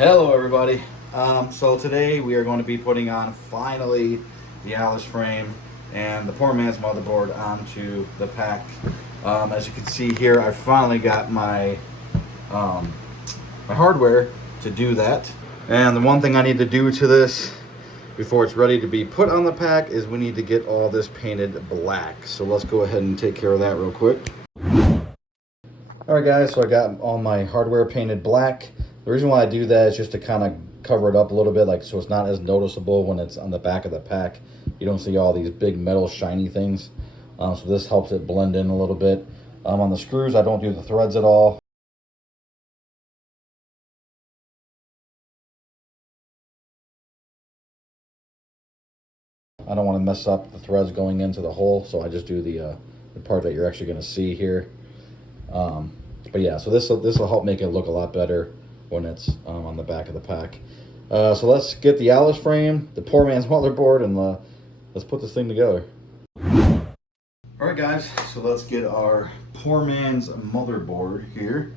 Hello everybody. So today we are going to be putting on finally the Alice frame and the poor man's motherboard onto the pack. As you can see here, I finally got my my hardware to do that. And the one thing I need to do to this before it's ready to be put on the pack is we need to get all this painted black. So let's go ahead and take care of that real quick. Alright guys, so I got all my hardware painted black. The reason why I do that is just to kind of cover it up a little bit, like so it's not as noticeable when it's on the back of the pack. You don't see all these big metal shiny things. So this helps it blend in a little bit. On the screws, I don't do the threads at all. I don't want to mess up the threads going into the hole, so I just do the part that you're actually going to see here. But yeah, so this will help make it look a lot better when it's on the back of the pack. So let's get the Alice frame, the poor man's motherboard, and let's put this thing together. All right, guys, so let's get our poor man's motherboard here.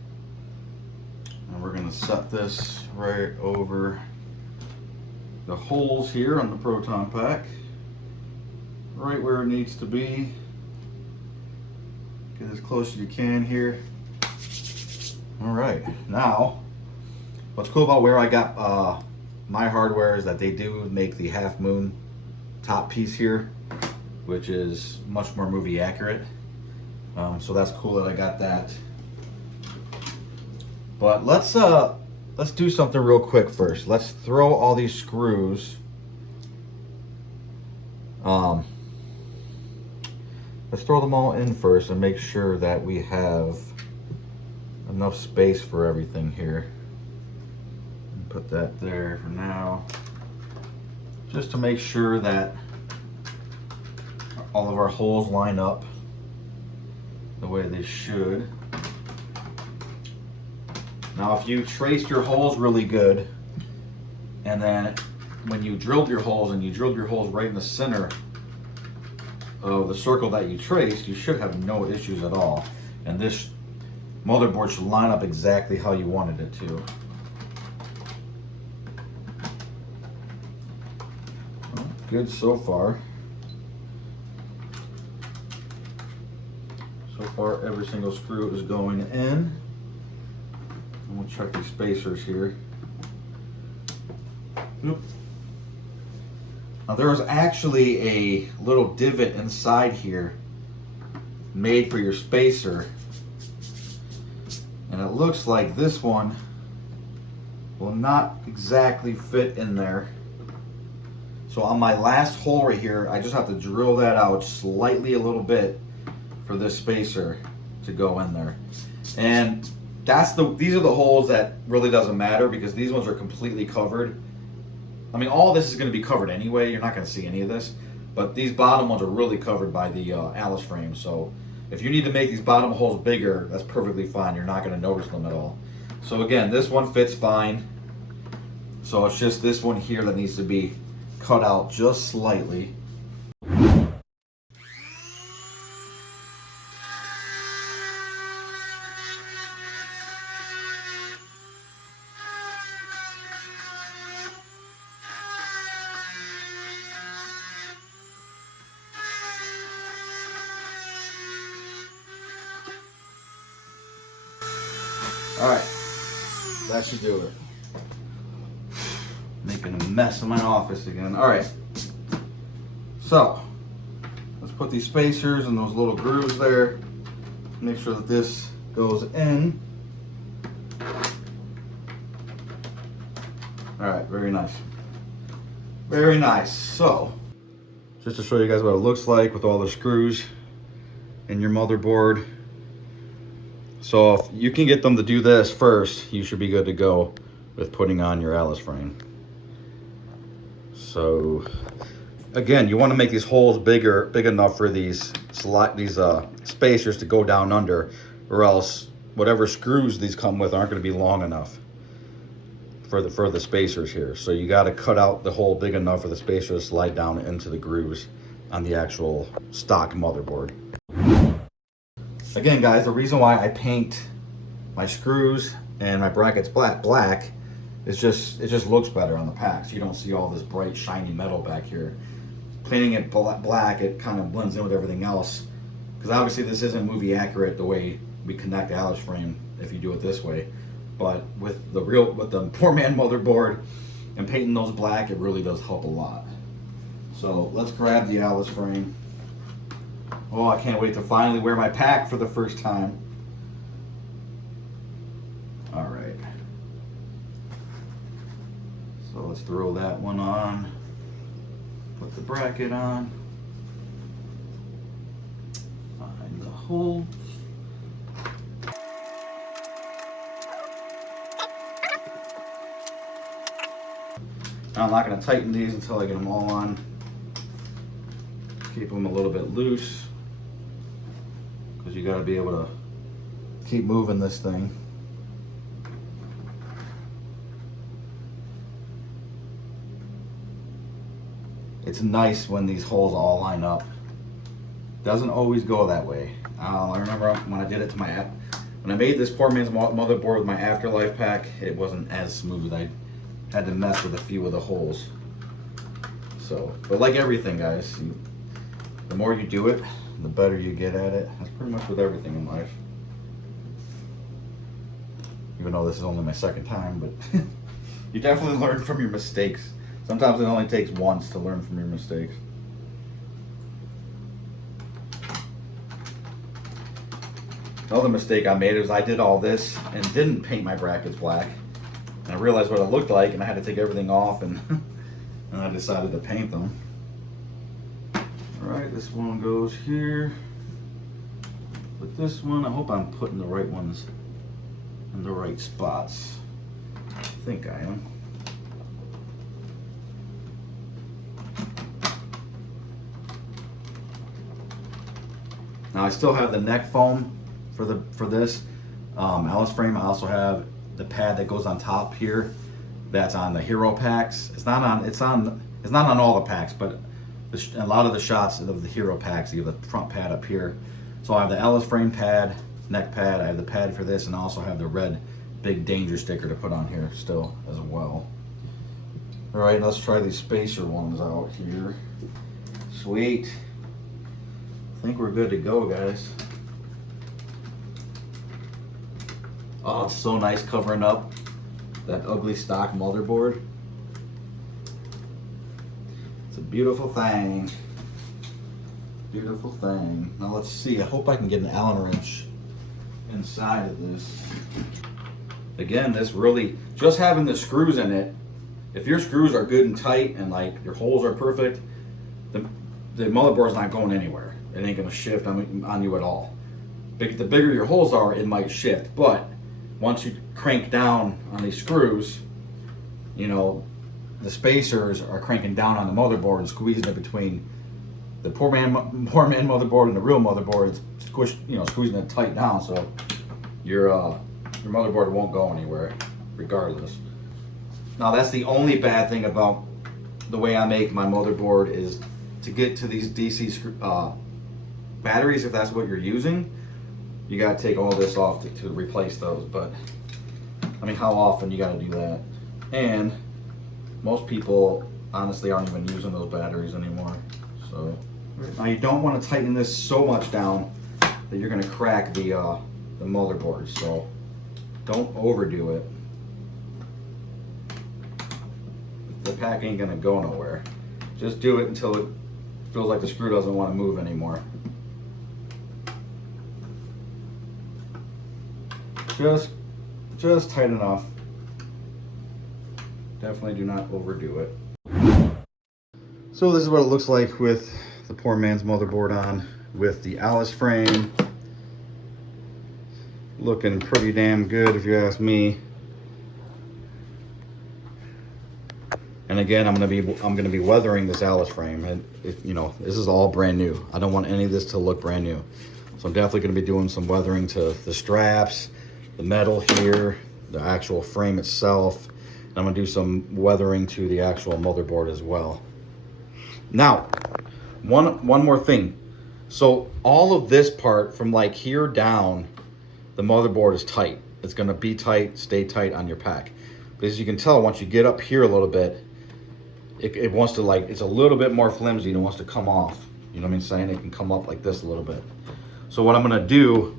And we're gonna set this right over the holes here on the Proton pack. Right where it needs to be. Get as close as you can here. All right, now, what's cool about where I got my hardware is that they do make the half moon top piece here, which is much more movie accurate. So that's cool that I got that. But let's do something real quick first. Let's throw all these screws. Let's throw them all in first and make sure that we have enough space for everything here. Put that there for now, just to make sure that all of our holes line up the way they should. Now if you traced your holes really good, and then when you drilled your holes right in the center of the circle that you traced, you should have no issues at all. And this motherboard should line up exactly how you wanted it to. Good so far. So far, every single screw is going in. And we'll check these spacers here. Nope. Now there is actually a little divot inside here made for your spacer. And it looks like this one will not exactly fit in there. So on my last hole right here, I just have to drill that out slightly a little bit for this spacer to go in there. And these are the holes that really doesn't matter because these ones are completely covered. I mean, all this is going to be covered anyway. You're not going to see any of this. But these bottom ones are really covered by the Alice frame. So if you need to make these bottom holes bigger, that's perfectly fine. You're not going to notice them at all. So again, this one fits fine. So it's just this one here that needs to be cut out just slightly. All right, that should do it. Making a mess of my office again. All right, so let's put these spacers and those little grooves there. Make sure that this goes in. All right, very nice. Very nice. So, just to show you guys what it looks like with all the screws in your motherboard. So if you can get them to do this first, you should be good to go with putting on your Alice frame. So again, you want to make these holes big enough for these spacers to go down under, or else whatever screws these come with aren't going to be long enough for the spacers here. So you got to cut out the hole big enough for the spacer to slide down into the grooves on the actual stock motherboard. Again, guys, the reason why I paint my screws and my brackets black it just looks better on the pack. So you don't see all this bright shiny metal back here. Painting it black, it kind of blends in with everything else. Because obviously this isn't movie accurate the way we connect the Alice frame if you do it this way. But with the Poor Man motherboard and painting those black, it really does help a lot. So let's grab the Alice frame. Oh, I can't wait to finally wear my pack for the first time. All right. So let's throw that one on. Put the bracket on. Find the hole. Now I'm not going to tighten these until I get them all on. Keep them a little bit loose, because you got to be able to keep moving this thing. It's nice when these holes all line up. Doesn't always go that way. I remember when I did it to when I made this Poor Man's motherboard with my Afterlife pack, it wasn't as smooth. I had to mess with a few of the holes. So, but like everything, guys, the more you do it, the better you get at it. That's pretty much with everything in life. Even though this is only my second time, but you definitely learn from your mistakes. Sometimes it only takes once to learn from your mistakes. Another mistake I made is I did all this and didn't paint my brackets black. And I realized what it looked like, and I had to take everything off, and and I decided to paint them. Alright, this one goes here. With this one, I hope I'm putting the right ones in the right spots. I think I am. Now I still have the neck foam for this Alice frame. I also have the pad that goes on top here. That's on the Hero packs. It's not on all the packs, but a lot of the shots of the Hero packs, you have the front pad up here. So I have the Alice frame pad, neck pad. I have the pad for this, and I also have the red big danger sticker to put on here still as well. All right, let's try these spacer ones out here. Sweet. I think we're good to go, guys. Oh, it's so nice covering up that ugly stock motherboard. It's a beautiful thing. Beautiful thing. Now let's see. I hope I can get an Allen wrench inside of this. Again, this really, just having the screws in it, if your screws are good and tight and like your holes are perfect, the motherboard's not going anywhere. It ain't gonna shift on you at all. The bigger your holes are, it might shift, but once you crank down on these screws, you know, the spacers are cranking down on the motherboard and squeezing it between the poor man motherboard and the real motherboard. It's squeezing it tight down, so your motherboard won't go anywhere, regardless. Now that's the only bad thing about the way I make my motherboard, is to get to these DC batteries, if that's what you're using, you got to take all this off to replace those. But I mean, how often you got to do that? And most people honestly aren't even using those batteries anymore. So now you don't want to tighten this so much down that you're going to crack the motherboard. So don't overdo it. The pack ain't going to go nowhere. Just do it until it feels like the screw doesn't want to move anymore. Just tight enough. Definitely do not overdo it. So this is what it looks like with the Poor Man's motherboard on, with the Alice frame. Looking pretty damn good, if you ask me. And again, I'm gonna be weathering this Alice frame, and this is all brand new. I don't want any of this to look brand new, so I'm definitely gonna be doing some weathering to the straps, the metal here, the actual frame itself. And I'm gonna do some weathering to the actual motherboard as well. Now, one more thing. So all of this part from like here down, the motherboard is tight. It's gonna be tight, stay tight on your pack. But as you can tell, once you get up here a little bit, it wants to like, it's a little bit more flimsy and it wants to come off. You know what I'm saying? It can come up like this a little bit. So what I'm gonna do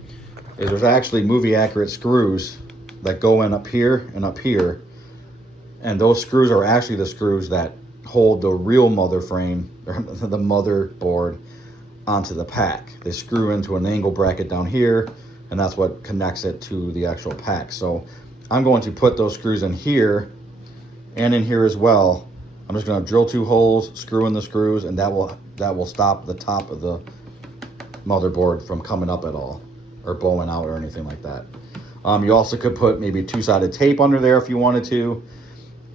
is there's actually movie accurate screws that go in up here and up here. And those screws are actually the screws that hold the real mother frame, or the motherboard, onto the pack. They screw into an angle bracket down here, and that's what connects it to the actual pack. So I'm going to put those screws in here and in here as well. I'm just going to drill 2 holes, screw in the screws, and that will stop the top of the motherboard from coming up at all or bowing out or anything like that. You also could put maybe 2-sided tape under there if you wanted to.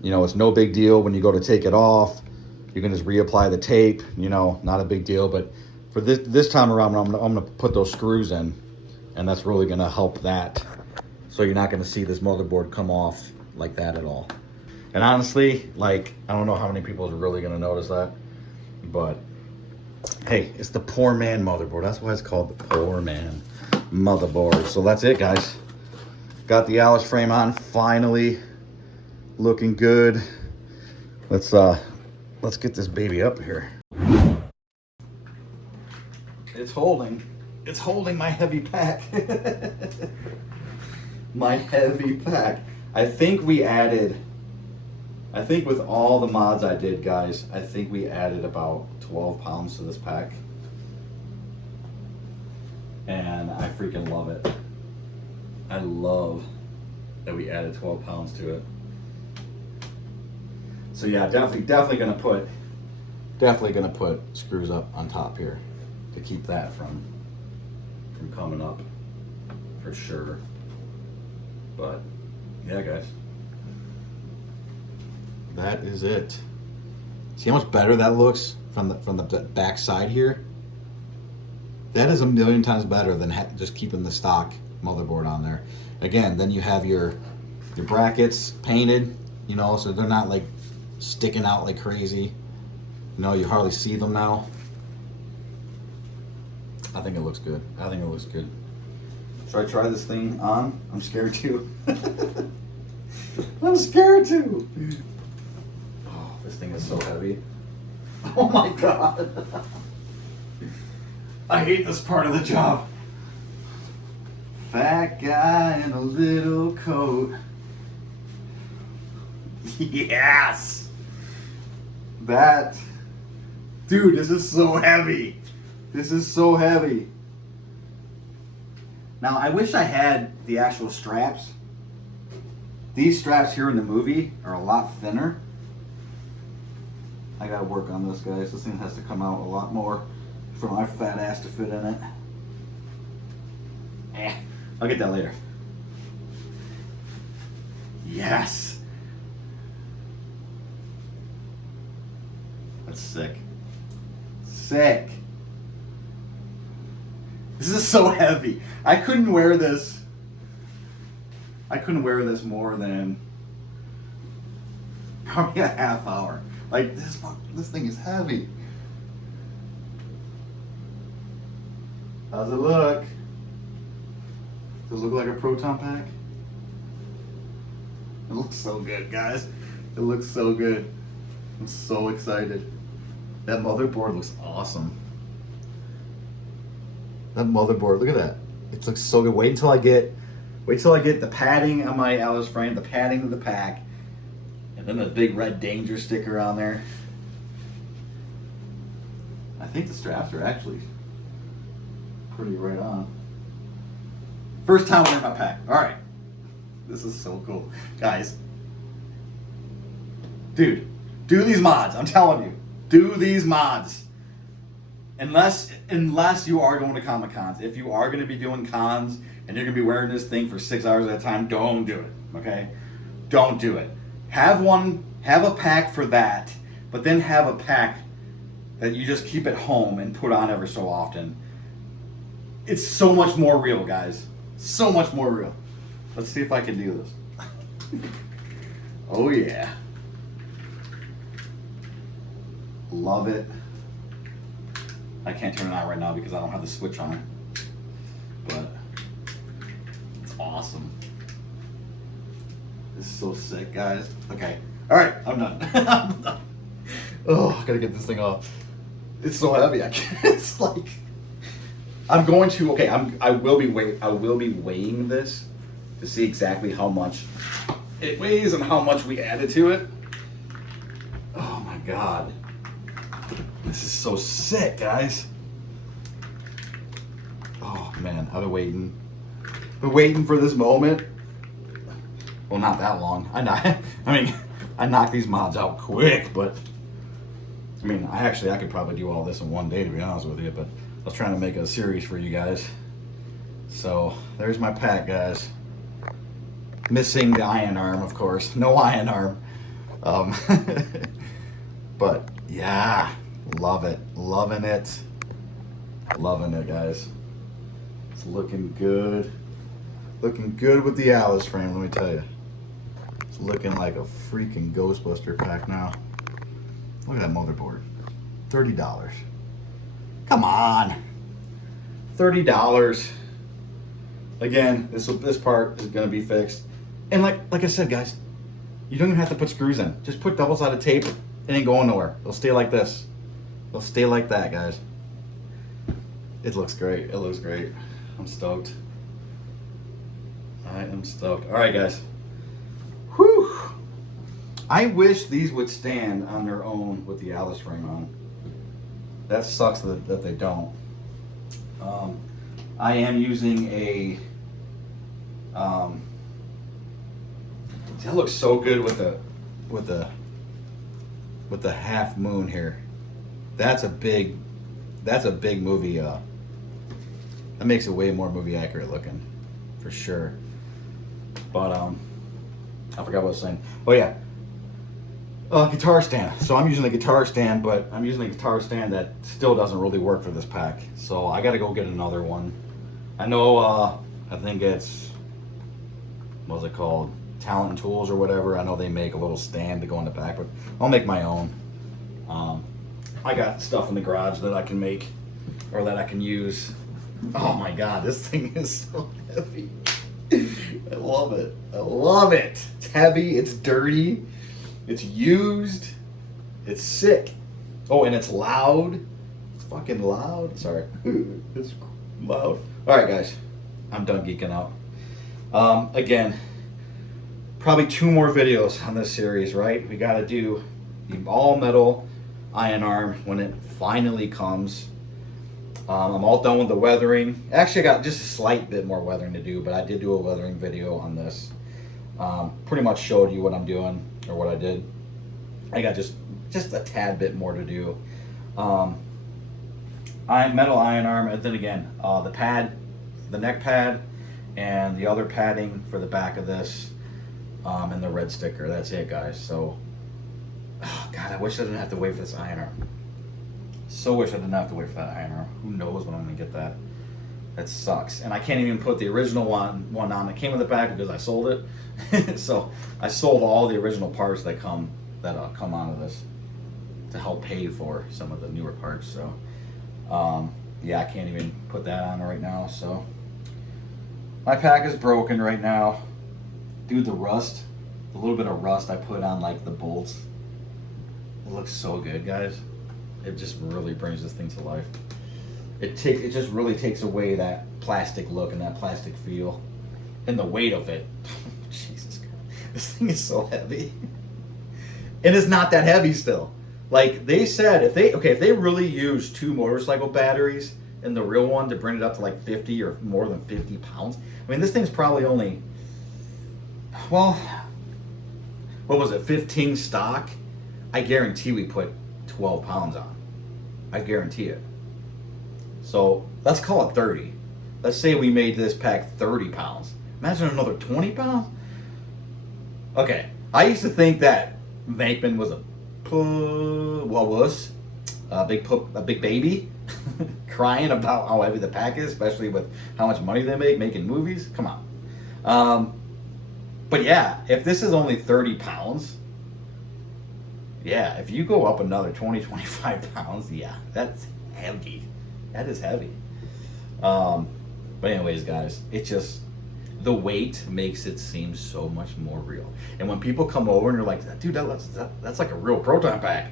You know, it's no big deal when you go to take it off. You can just reapply the tape, you know, not a big deal. But for this time around, I'm gonna put those screws in, and that's really gonna help that. So you're not gonna see this motherboard come off like that at all. And honestly, like, I don't know how many people are really gonna notice that, but hey, it's the poor man motherboard. That's why it's called the poor man motherboard. So that's it, guys. Got the Alice frame on, finally. Looking good. Let's get this baby up here. It's holding my heavy pack. My heavy pack. I think with all the mods I did, guys, I think we added about 12 pounds to this pack. And I freaking love it. I love that we added 12 pounds to it. So yeah, definitely gonna put screws up on top here to keep that from coming up for sure. But yeah, guys, that is it. See how much better that looks from the back side here? That is a million times better than just keeping the stock motherboard on there. Again, then you have your brackets painted, you know, so they're not like sticking out like crazy. You know, you hardly see them now. I think it looks good. Should I try this thing on? I'm scared too. I'm scared too. Oh, this thing is so heavy. Oh my God. I hate this part of the job. Fat guy in a little coat. Yes! Dude, this is so heavy. This is so heavy. Now, I wish I had the actual straps. These straps here in the movie are a lot thinner. I gotta work on this, guys. This thing has to come out a lot more for my fat ass to fit in it. I'll get that later. Yes! That's sick. Sick. This is so heavy. I couldn't wear this more than probably a half hour. Like, this thing is heavy. How's it look? Does it look like a Proton pack? It looks so good, guys. It looks so good. I'm so excited. That motherboard looks awesome. That motherboard, look at that. It looks so good. Wait until I get the padding on my Alice frame, the padding of the pack, and then the big red danger sticker on there. I think the straps are actually pretty right on. First time wearing my pack. All right. This is so cool. Guys. Dude, do these mods. I'm telling you. Do these mods. Unless you are going to Comic Cons. If you are going to be doing cons and you're going to be wearing this thing for 6 hours at a time, don't do it. Okay? Don't do it. Have a pack for that, but then have a pack that you just keep at home and put on ever so often. It's so much more real, guys. So much more real. Let's see if I can do this. Oh yeah. Love it. I can't turn it on right now because I don't have the switch on. But it's awesome. This is so sick, guys. Okay. All right, I'm done. I'm done. Oh, I gotta get this thing off. It's so heavy. I can't. It's like I'm going to. Okay, I will be weighing this to see exactly how much it weighs and how much we added to it. Oh my god, this is so sick, guys. Oh man, I've been waiting for this moment. Well, not that long. I knock these mods out quick, but I mean, I could probably do all this in one day, to be honest with you, but I was trying to make a series for you guys. So there's my pack, guys. Missing the iron arm, of course. No iron arm. But yeah, love it. Loving it. Loving it, guys. It's looking good. Looking good with the Alice frame, let me tell you. It's looking like a freaking Ghostbuster pack now. Look at that motherboard. $30. Come on. $30. Again, this part is gonna be fixed. And like I said, guys, you don't even have to put screws in. Just put double-sided tape. It ain't going nowhere. It'll stay like this. It'll stay like that, guys. It looks great. It looks great. I'm stoked. I am stoked. All right, guys. Whew. I wish these would stand on their own with the Alice frame on. That sucks that they don't. I am using a. That looks so good with the half moon here. That's a big movie. That makes it way more movie accurate looking, for sure. But I forgot what I was saying. Oh yeah, guitar stand. So I'm using a guitar stand, but I'm using a guitar stand that still doesn't really work for this pack. So I got to go get another one. I know. I think it's what's it called? Talent and Tools or whatever. I know they make a little stand to go in the back, but I'll make my own. I got stuff in the garage that I can make or that I can use. Oh my god, this thing is so heavy. I love it. I love it. It's heavy, it's dirty, it's used, it's sick. Oh, and it's loud. It's fucking loud. Sorry. It's loud. Alright guys, I'm done geeking out. Again, probably 2 more videos on this series, right? We got to do the all metal iron arm when it finally comes. I'm all done with the weathering. Actually, I got just a slight bit more weathering to do, but I did do a weathering video on this. Pretty much showed you what I'm doing or what I did. I got just a tad bit more to do. Metal iron arm, and then again, the pad, the neck pad, and the other padding for the back of this. And the red sticker. That's it, guys. So, oh god, I wish I didn't have to wait for this iron arm. So wish I didn't have to wait for that iron arm. Who knows when I'm gonna get that? That sucks. And I can't even put the original one on that came with the back because I sold it. So I sold all the original parts that come out of this to help pay for some of the newer parts. So, yeah, I can't even put that on right now. So my pack is broken right now. Dude, the rust, the little bit of rust I put on like the bolts, it looks so good, guys. It just really brings this thing to life. It just really takes away that plastic look and that plastic feel and the weight of it. Jesus God, this thing is so heavy. And it's not that heavy still. Like they said, if they really use 2 motorcycle batteries in the real one to bring it up to like 50 or more than 50 pounds. I mean, this thing's probably only, well, what was it, 15 stock? I guarantee we put 12 pounds on. I guarantee it. So let's call it 30. Let's say we made this pack 30 pounds. Imagine another 20 pounds. Okay, I used to think that Vankman was a big baby crying about how heavy the pack is, especially with how much money they make making movies. Come on. But yeah, if this is only 30 pounds, yeah, if you go up another 20, 25 pounds, yeah, that's heavy. That is heavy. But anyways, guys, the weight makes it seem so much more real. And when people come over and you're like, dude, that's like a real Proton pack.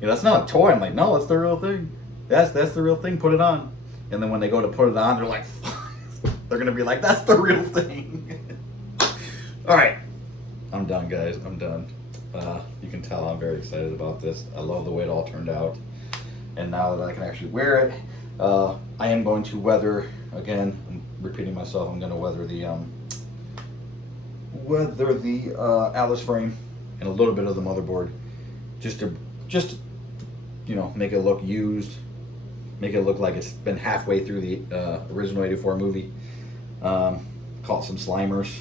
You know, that's not a toy. I'm like, no, that's the real thing. That's the real thing. Put it on. And then when they go to put it on, they're like, they're gonna be like, that's the real thing. All right, I'm done, guys. I'm done. You can tell I'm very excited about this. I love the way it all turned out. And now that I can actually wear it, I am going to weather, again, I'm repeating myself, I'm going to weather the Atlas frame and a little bit of the motherboard just to make it look used, make it look like it's been halfway through the original 84 movie. Caught some slimers.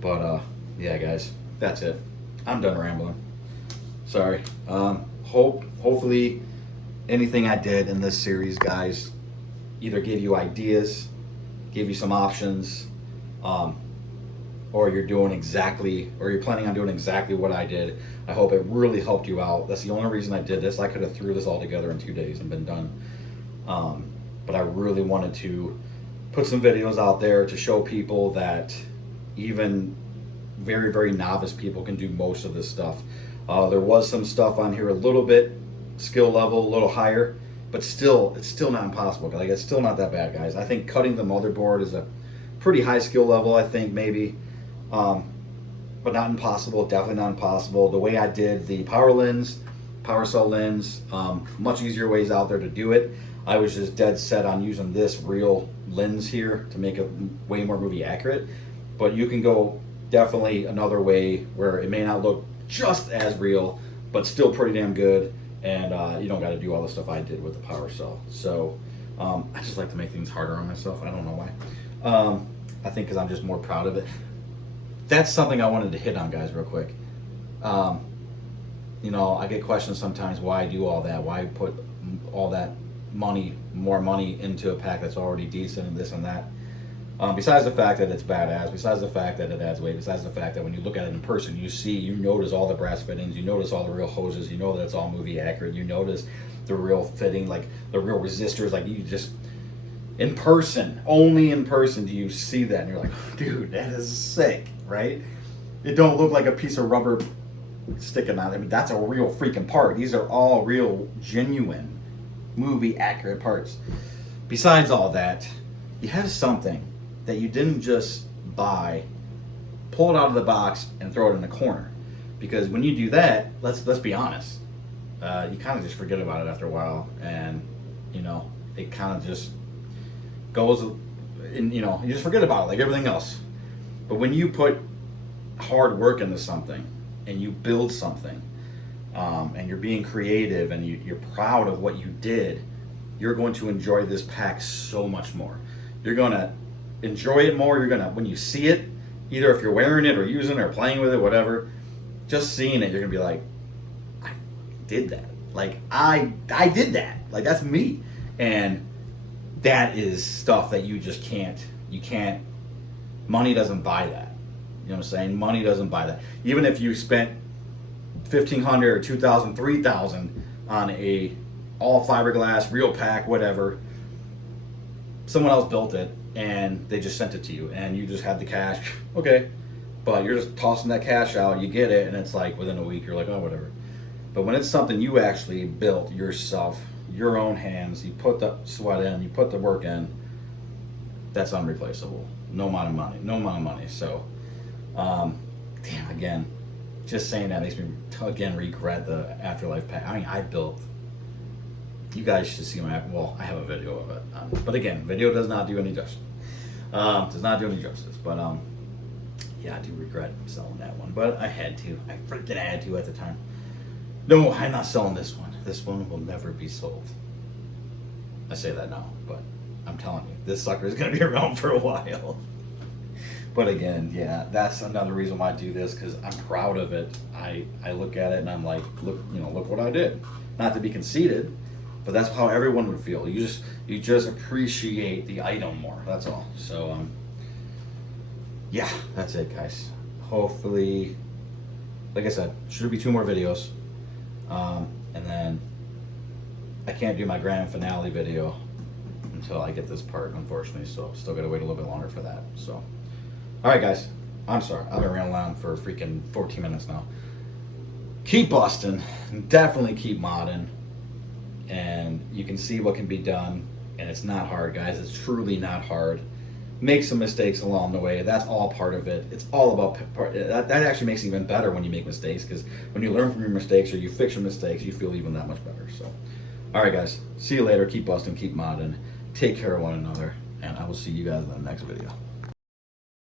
But yeah, guys, that's it. I'm done rambling. Sorry. Hopefully anything I did in this series, guys, either gave you ideas, gave you some options, or you're planning on doing exactly what I did. I hope it really helped you out. That's the only reason I did this. I could have threw this all together in 2 days and been done. But I really wanted to put some videos out there to show people that even very, very novice people can do most of this stuff. There was some stuff on here a little bit skill level, a little higher, but still, it's still not impossible. Like, it's still not that bad, guys. I think cutting the motherboard is a pretty high skill level, I think, maybe, but not impossible. Definitely not impossible. The way I did the power cell lens, much easier ways out there to do it. I was just dead set on using this real lens here to make it way more movie accurate, but you can go definitely another way where it may not look just as real, but still pretty damn good. And you don't got to do all the stuff I did with the power cell. So I just like to make things harder on myself. I don't know why. I think because I'm just more proud of it. That's something I wanted to hit on, guys, real quick. You know, I get questions sometimes why I do all that, why I put all that more money into a pack that's already decent and this and that. Besides the fact that it's badass, besides the fact that it adds weight, besides the fact that when you look at it in person, you notice all the brass fittings, you notice all the real hoses, you know that it's all movie accurate, you notice the real fitting, like the real resistors, like you just, in person, only in person do you see that and you're like, dude, that is sick, right? It don't look like a piece of rubber sticking out. I mean, that's a real freaking part. These are all real, genuine, movie accurate parts. Besides all that, you have something that you didn't just buy, pull it out of the box and throw it in the corner. Because when you do that, let's be honest, you kind of just forget about it after a while, and you know, it kind of just goes in, you know, you just forget about it like everything else. But when you put hard work into something and you build something, and you're being creative and you're proud of what you did, you're going to enjoy this pack so much more. You're going to enjoy it more. You're going to, when you see it, either if you're wearing it or using it or playing with it, whatever, just seeing it, you're going to be like, I did that. Like, I did that. Like, that's me. And that is stuff that you just can't, money doesn't buy that. You know what I'm saying? Money doesn't buy that. Even if you spent $1,500 or $2,000, $3,000 on a all fiberglass, real pack, whatever, someone else built it and they just sent it to you and you just had the cash, okay, but you're just tossing that cash out, you get it, and it's like within a week you're like, oh, whatever. But when it's something you actually built yourself, your own hands, you put the sweat in, you put the work in, that's unreplaceable. No amount of money. So damn, again, just saying that makes me again regret the Afterlife pack. I mean, I built, you guys should see I have a video of it. But again, video does not do any justice. But yeah, I do regret selling that one. But I had to. I freaking had to at the time. No, I'm not selling this one. This one will never be sold. I say that now, but I'm telling you, this sucker is going to be around for a while. But again, yeah, that's another reason why I do this, because I'm proud of it. I look at it and I'm like, look what I did. Not to be conceited, but that's how everyone would feel. You just appreciate the item more. That's all. So yeah, that's it, guys. Hopefully, like I said, should be 2 more videos, and then I can't do my grand finale video until I get this part, unfortunately. So still got to wait a little bit longer for that. So All right, guys. I'm sorry. I've been running around for freaking 14 minutes now. Keep busting. Definitely keep modding. And you can see what can be done. And it's not hard, guys. It's truly not hard. Make some mistakes along the way. That's all part of it. It's all about that actually makes it even better when you make mistakes, because when you learn from your mistakes or you fix your mistakes, you feel even that much better. So, all right, guys. See you later. Keep busting. Keep modding. Take care of one another. And I will see you guys in the next video.